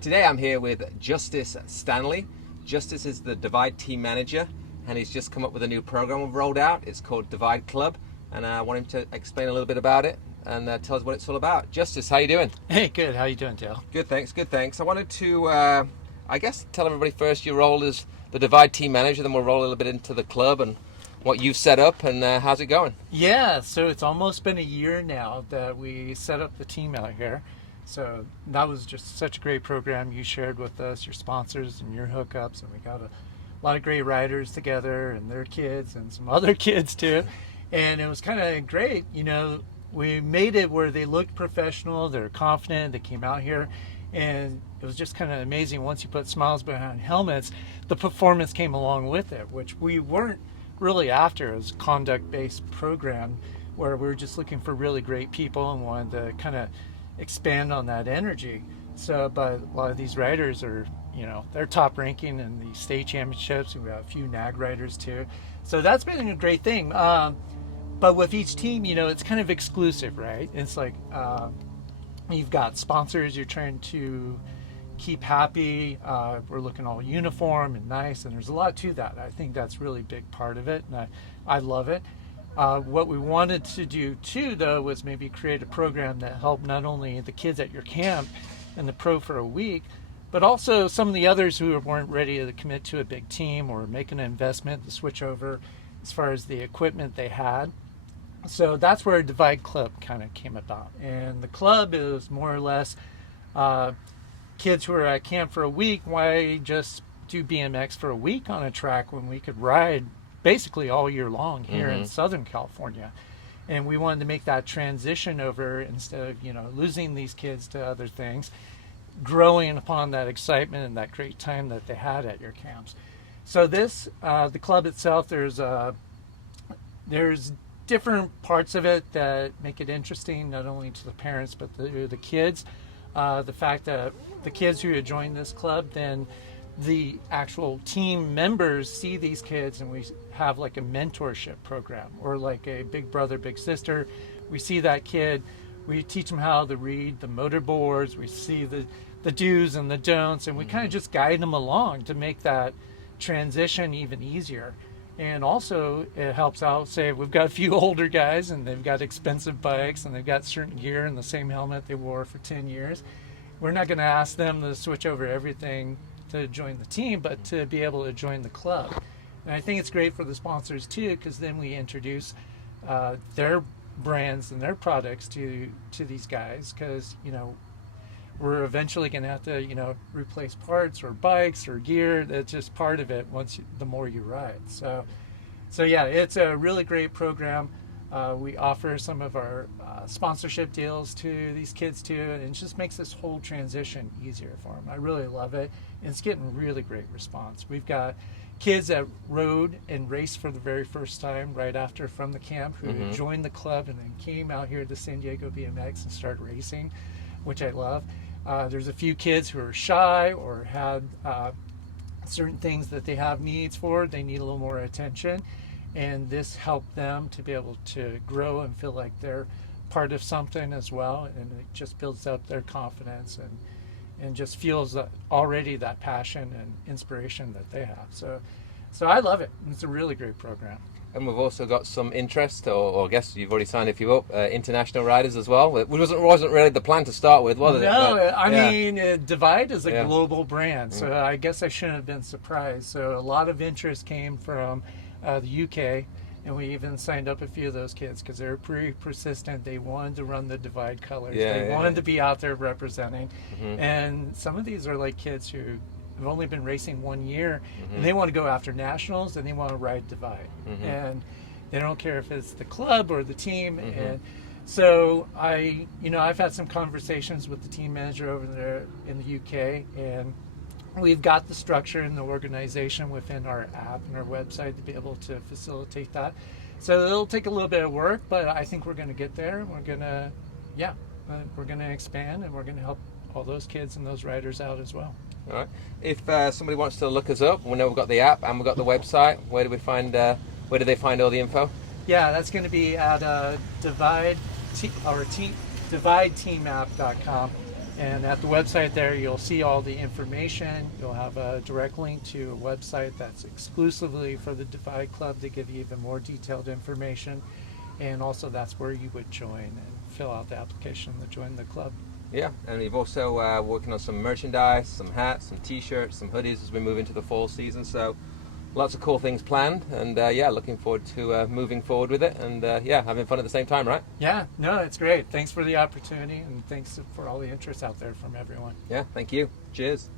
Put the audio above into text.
Today I'm here with Justice Stanley. Justice is the Dvide team manager, and he's just come up with a new program we've rolled out. It's called Dvide Club, and I want him to explain a little bit about it and tell us what it's all about. Justice, how you doing? Hey, good. How you doing, Dale? Good, thanks. Good, thanks. I wanted to, I guess, tell everybody first your role as the Dvide team manager, then we'll roll a little bit into the club and what you've set up and how's it going? Yeah, so it's almost been a year now that we set up the team out here. So that was just such a great program you shared with us, your sponsors and your hookups, and we got a lot of great riders together and their kids and some other kids too. And it was kind of great, you know, we made it where they looked professional, they're confident, they came out here, and it was just kind of amazing. Once you put smiles behind helmets, the performance came along with it, which we weren't really after. It was a conduct-based program where we were just looking for really great people and wanted to kind of expand on that energy. So, but a lot of these riders are, you know, they're top ranking in the state championships. We've got a few NAG riders too. So that's been a great thing. But with each team, you know, it's kind of exclusive, right? It's like you've got sponsors you're trying to keep happy. We're looking all uniform and nice, and there's a lot to that. I think that's really a big part of it, and I love it. What we wanted to do too, though, was maybe create a program that helped not only the kids at your camp and the pro for a week, but also some of the others who weren't ready to commit to a big team or make an investment to switch over as far as the equipment they had. So that's where Dvide Club kind of came about. And the club is more or less kids who are at camp for a week. Why just do BMX for a week on a track when we could ride basically all year long here in Southern California? And we wanted to make that transition over, instead of, you know, losing these kids to other things, growing upon that excitement and that great time that they had at your camps. So this, the club itself, there's different parts of it that make it interesting, not only to the parents but the kids. The fact that the kids who join this club, then the actual team members see these kids, and we have like a mentorship program or like a big brother, big sister. We see that kid, we teach them how to read the motor boards, we see the do's and the don'ts, and we kind of just guide them along to make that transition even easier. And also it helps out, say we've got a few older guys and they've got expensive bikes and they've got certain gear and the same helmet they wore for 10 years. We're not going to ask them to switch over everything to join the team, but to be able to join the club. And I think it's great for the sponsors too, because then we introduce their brands and their products to these guys, because, you know, we're eventually going to have to, you know, replace parts or bikes or gear. That's just part of it the more you ride. So yeah, it's a really great program. We offer some of our sponsorship deals to these kids too, and it just makes this whole transition easier for them. I really love it. And it's getting really great response. We've got kids that rode and raced for the very first time right after from the camp who joined the club and then came out here to San Diego BMX and started racing, which I love. There's a few kids who are shy or had certain things that they have needs for. They need a little more attention, and this helped them to be able to grow and feel like they're part of something as well, and it just builds up their confidence and just feels already that passion and inspiration that they have. So I love it. It's a really great program. And we've also got some interest, or I guess you've already signed a few up, international riders as well. It wasn't really the plan to start with, was it? No, I mean, Dvide is a global brand, so I guess I shouldn't have been surprised. So a lot of interest came from the UK, and we even signed up a few of those kids because they were pretty persistent. They wanted to run the Dvide colors. They wanted to be out there representing. And some of these are like kids who have only been racing 1 year, and they want to go after nationals, and they want to ride Dvide. And they don't care if it's the club or the team. And so I've had some conversations with the team manager over there in the UK, and we've got the structure and the organization within our app and our website to be able to facilitate that. So it'll take a little bit of work, but I think we're going to get there. We're going to expand, and we're going to help all those kids and those riders out as well. All right. If somebody wants to look us up, we know we've got the app and we've got the website. Where do they find all the info? Yeah, that's going to be at Dvideteamapp.com. And at the website there, you'll see all the information. You'll have a direct link to a website that's exclusively for the Dvide Club to give you even more detailed information. And also that's where you would join and fill out the application to join the club. Yeah, and we've also working on some merchandise, some hats, some t-shirts, some hoodies as we move into the fall season. So lots of cool things planned, and yeah, looking forward to moving forward with it, and yeah, having fun at the same time, right? Yeah, no, it's great. Thanks for the opportunity, and thanks for all the interest out there from everyone. Yeah, thank you. Cheers.